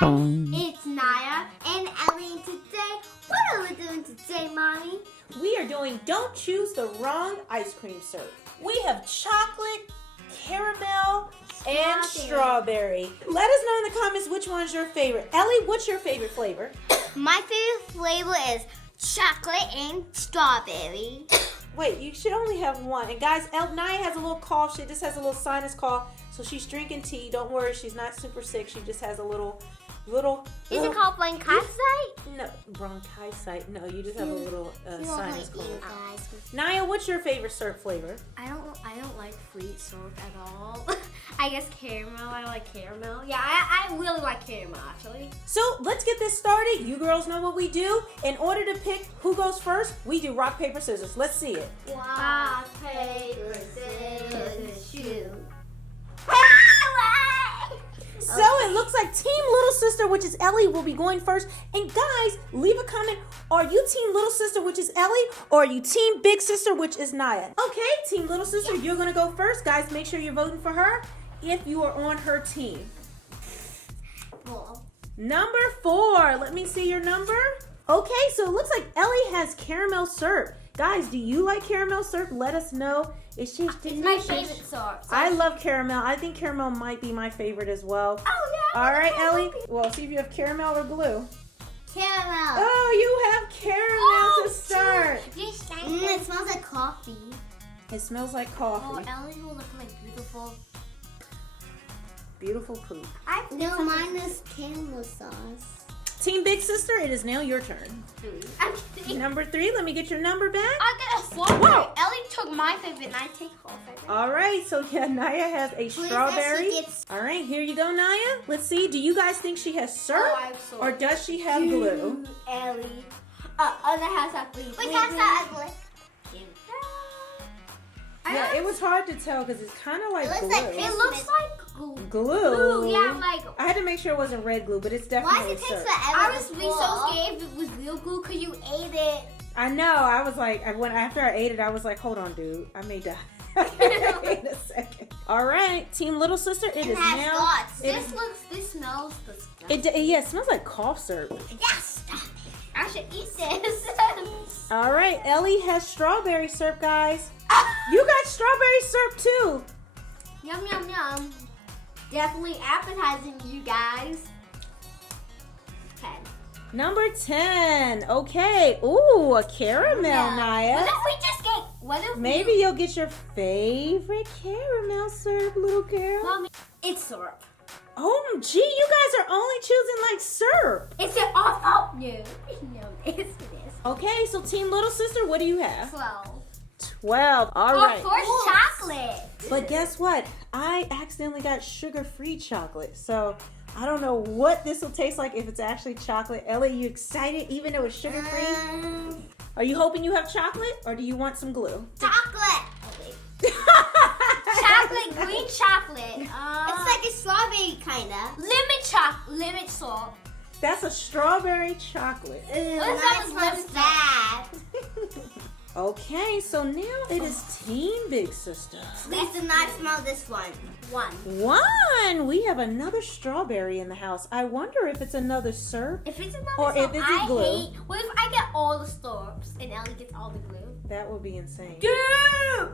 It's Naya and Ellie, and today, what are we doing today, Mommy? We are doing Don't Choose the Wrong Ice Cream Syrup. We have chocolate, caramel, and strawberry. Let us know in the comments which one's your favorite. Ellie, what's your favorite flavor? My favorite flavor is chocolate and strawberry. Wait, you should only have one. And guys, Naya has a little cough. She just has a little sinus cough. So she's drinking tea. Don't worry, she's not super sick. She just has a little. Is it called bronchitis? No, bronchitis. No, you just have a little sinus cough. Guys. Naya, what's your favorite syrup flavor? I don't like fruit syrup at all. I guess caramel. I like caramel. Yeah, I really like caramel actually. So let's get this started. You girls know what we do. In order to pick who goes first, we do rock, paper, scissors. Let's see it. Rock, paper, scissors, shoot. So it looks like Team Little Sister, which is Ellie, will be going first. And guys, leave a comment. Are you Team Little Sister, which is Ellie, or are you Team Big Sister, which is Naya? Okay, Team Little Sister, you're going to go first. Guys, make sure you're voting for her if you are on her team. 4. Number 4. Let me see your number. Okay, so it looks like Ellie has caramel syrup. Guys, do you like caramel syrup? Let us know. It's just It's my favorite syrup. I love caramel. I think caramel might be my favorite as well. Oh, yeah. All right, Ellie. Well, see if you have caramel or glue. Caramel. Oh, you have caramel to start. It smells like coffee. It smells like Oh, coffee. Ellie will look like beautiful. Beautiful poop. No, mine is caramel sauce. Team Big Sister, it is now your turn. I'm kidding. Number 3, let me get your number back. I got a strawberry. Whoa. Ellie took my favorite and I take her favorite. All right, so yeah, Naya has a strawberry. All right, here you go, Naya. Let's see. Do you guys think she has syrup Oh, I have syrup. or does she have glue? Ellie. Other has that glue. We have that ugly. Yeah, it was hard to tell because it's kind of like It looks glue. like It looks like glue. Glue? Yeah, like. I had to make sure it wasn't red glue, but it's Why definitely does it take syrup. forever? I was being so scared if it was real glue because you ate it. I know. I was like, after I ate it, I was like, hold on, dude. I may die. Wait a second. All right, Team Little Sister, it is has now. dots. This smells disgusting. It smells like cough syrup. Yes. I should eat this. All right, Ellie has strawberry syrup, guys. You got strawberry syrup too. Yum, yum, yum. Definitely appetizing, you guys. 10. Number 10. Okay. Ooh, a caramel, Naya. What if we just get, what if Maybe you'll get your favorite caramel syrup, little girl. Mommy, it's syrup. OMG, you guys are only choosing like syrup. Is it off? Oh, no. No, it's this. Okay, so Team Little Sister, what do you have? 12. 12. All right. Of course, chocolate. But guess what? I accidentally got sugar-free chocolate. So I don't know what this will taste like if it's actually chocolate. Ellie, you excited even though it's sugar-free? Are you hoping you have chocolate or do you want some glue? Chocolate. Chocolate, green chocolate. It's like a strawberry kind of. Lemon salt. That's a strawberry chocolate. What if That that was smells lemon bad. Okay, so now it is Team Big Sister. Please do not smell this one. 1. We have another strawberry in the house. I wonder if it's another syrup. If it's another Or if syrup, it's I glue. hate. What if I get all the syrups and Ellie gets all the glue? That would be insane. Glue!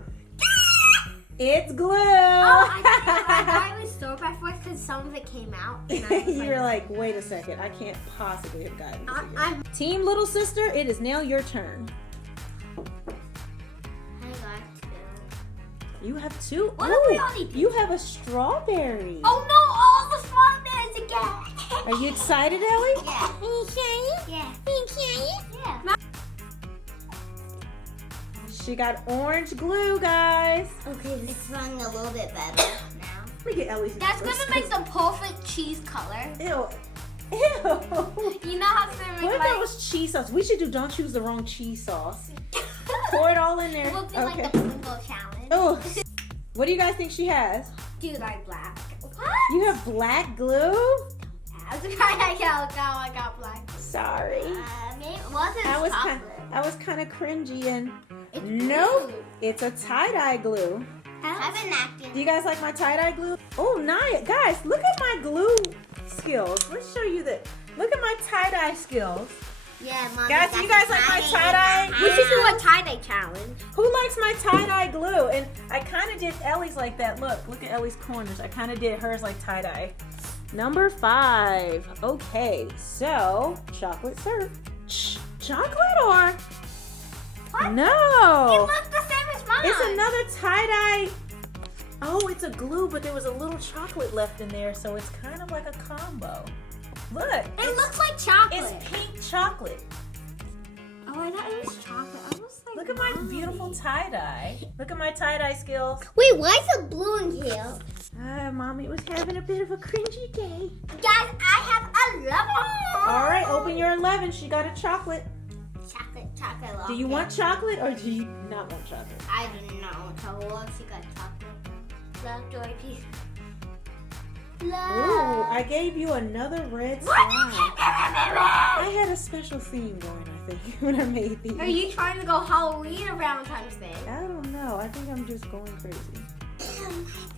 It's glue. Oh, I thought it was syrup at first because some of it came out. And I was You were like, wait a second. I can't possibly have gotten this again. I'm Team Little Sister, it is now your turn. I got 2. You have 2. What if we only do You have a strawberry. Oh no, all the strawberries again. Are you excited, Ellie? Yeah. Yeah. Yeah. She got orange glue, guys. Okay, it's smelling a little bit better now. Let me get Ellie's. That's gonna make the perfect cheese color. Ew. Ew. You know how it's gonna What make if that like was cheese sauce? We should do Don't Choose the Wrong Cheese Sauce. Pour it all in there. it will be Okay. like the Pringle challenge. Oh. What do you guys think she has? Dude, I black. What? You have black glue? That's right, I got black. Sorry. Maybe wasn't I was chocolate. kind of cringy and It's nope, blue. it's a tie-dye glue. Have a napkin. Do you guys like my tie-dye glue? Oh, Naya, guys, look at my glue skills. Let's show you my tie-dye skills. Yeah, Mommy. Guys, do you guys like my tie-dye? We should do a tie-dye challenge. Who likes my tie-dye glue? And I kind of did Ellie's like that. Look at Ellie's corners. I kind of did hers like tie-dye. Number 5. Okay, so chocolate syrup. Chocolate or? What? No. It looks the same as mine. It's another tie-dye. Oh, it's a glue, but there was a little chocolate left in there, so it's kind of like a combo. Look. It looks like chocolate. It's pink chocolate. Oh, I thought it was chocolate. I was like, Look at my Mommy. beautiful tie-dye. Look at my tie-dye skills. Wait, why is it blue in here? Mommy was having a bit of a cringy day. Guys, I have 11. All right, open your 11. She got a chocolate. Chocolate. Do you want chocolate or do you not want chocolate? I do not want chocolate. She got chocolate. Love, joy, peace. Ooh, Love. I gave you another red slime. I had a special theme going, I think, when I made these. Are you trying to go Halloween or Valentine's Day? I don't know. I think I'm just going crazy.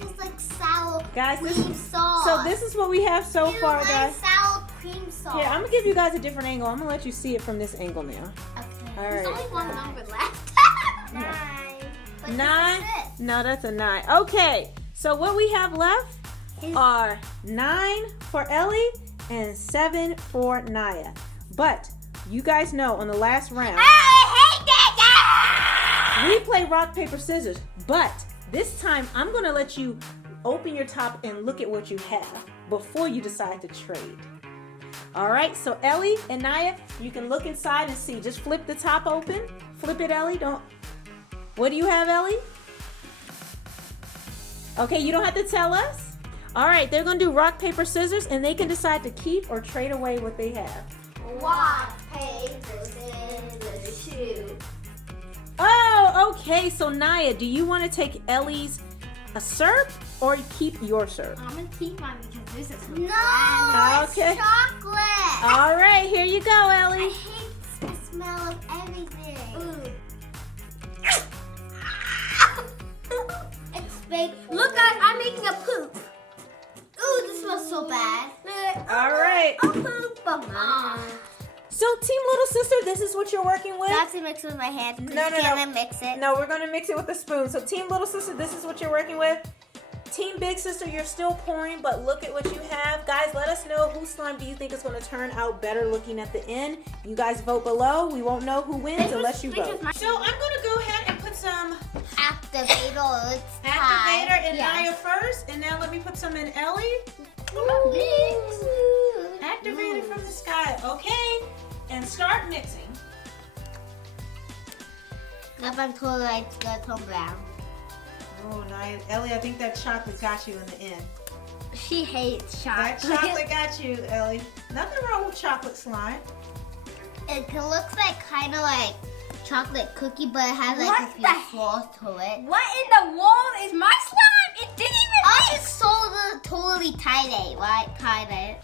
It's like sour Guys, cream sauce. So this is what we have so Ew, far, like guys. sour cream sauce. Here, I'm going to give you guys a different angle. I'm going to let you see it from this angle now. Okay. All There's right. only one number left. 9. But 9? this is it. No, that's a 9. Okay, so what we have left are 9 for Ellie and 7 for Naya. But you guys know on the last round, I hate that. we play rock, paper, scissors. But this time, I'm going to let you open your top and look at what you have before you decide to trade. All right, so Ellie and Naya, you can look inside and see. Just flip the top open. Flip it, Ellie. Don't. What do you have, Ellie? Okay, you don't have to tell us. All right, they're going to do rock, paper, scissors, and they can decide to keep or trade away what they have. Rock, paper, scissors, shoot. Oh, okay. So Naya, do you want to take Ellie's syrup or keep your syrup? I'm going to keep mine because this is No, Okay. it's chocolate. All right, here you go, I Ellie. hate the smell of everything. It's fake. Look, guys, I'm making a poop. Ooh, this smells so bad. All right. A poop. So, Team Little Sister, this is what you're working with? That's to mix with my hands. No. Can I mix it? No, we're going to mix it with a spoon. So, Team Little Sister, this is what you're working with. Team Big Sister, you're still pouring, but look at what you have. Guys, let us know whose slime do you think is going to turn out better looking at the end. You guys vote below. We won't know who wins unless you vote. So, I'm going to go ahead and put some Activator. It's Activator in Yes. Naya first. And now let me put some in Ellie. Activated from the sky. Okay. And start mixing. If I'm totally right, it's gonna turn brown. Oh, Naya. Ellie, I think that chocolate got you in the end. She hates That chocolate. chocolate got you, Ellie. Nothing wrong with chocolate slime. It looks like kind of like chocolate cookie, but it has like What a few the flaws to it. What in the world is my slime? It didn't even I just sold it totally tight, right? Tight,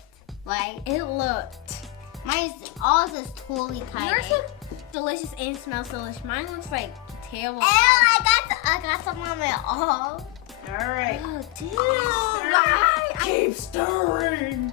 right? It looked. Mine's all just totally tight. Yours looks delicious and smells delicious. Mine looks like terrible. Ew, I got some on my arm. All right. Oh, dude. Stir. Why? Keep stirring.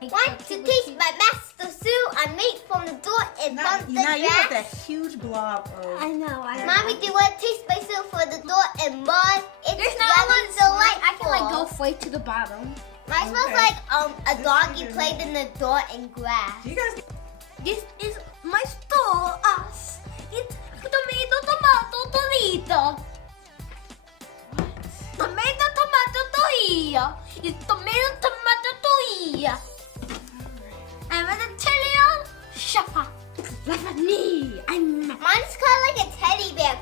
Want to taste my master soup I made from the door and from the Now you got grass? that huge blob of. I know. Mommy, do you want to taste my soup from the door and mud? It's There's not yummy, one slime. I can like delightful. go straight to the bottom. Mine smells Okay. like a This doggy is played in the door and grass. Do you guys? This is my sauce. It's tomato, tortilla. Tomato, tortilla. It's tomato, tortilla. And with the chili on, shapa. Like me. Mine's kind of like a teddy bear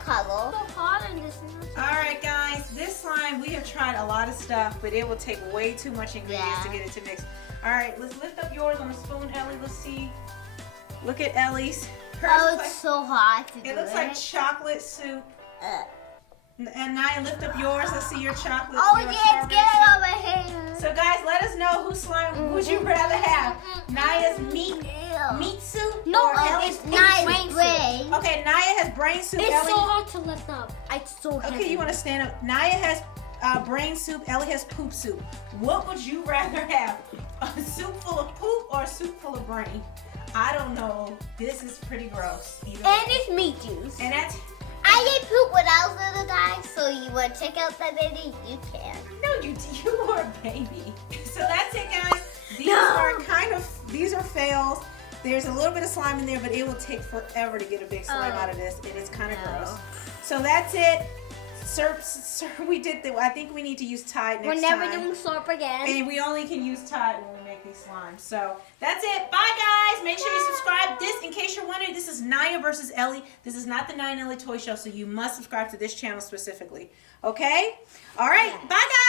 stuff, but it will take way too much ingredients to Yeah. get it to mix. All right, let's lift up yours on a spoon, Ellie. Let's see. Look at Ellie's. Hers Oh, looks it's so hard to do it looks like chocolate soup. And Naya, lift up yours. Let's see your chocolate. Oh, your yeah, strawberry get soup. over here. So guys, let us know whose slime would you rather have? Naya's meat soup No, or Ellie's it's Nice brain brain. Okay, Naya has brain soup. It's Ellie. so hard to lift up. It's so heavy. Okay, you want to stand up. Naya has brain soup. Ellie has poop soup. What would you rather have? A soup full of poop or a soup full of brain? I don't know. This is pretty gross. Either way. And it's meat juice. And that's I ate poop when I was a little guy, so you want to check out that video? You can. no, you were a baby. So that's it, guys. These are fails. There's a little bit of slime in there, but it will take forever to get a big slime out of this. It is kind of gross. So that's it. Sir, we did I think we need to use Tide next We're never time. doing slurp again. And we only can use Tide when we make these slimes. So that's it. Bye, guys. Make sure you subscribe. This, in case you're wondering, this is Naya versus Ellie. This is not the Naya and Ellie Toy Show, so you must subscribe to this channel specifically. Okay? All right. Bye, guys.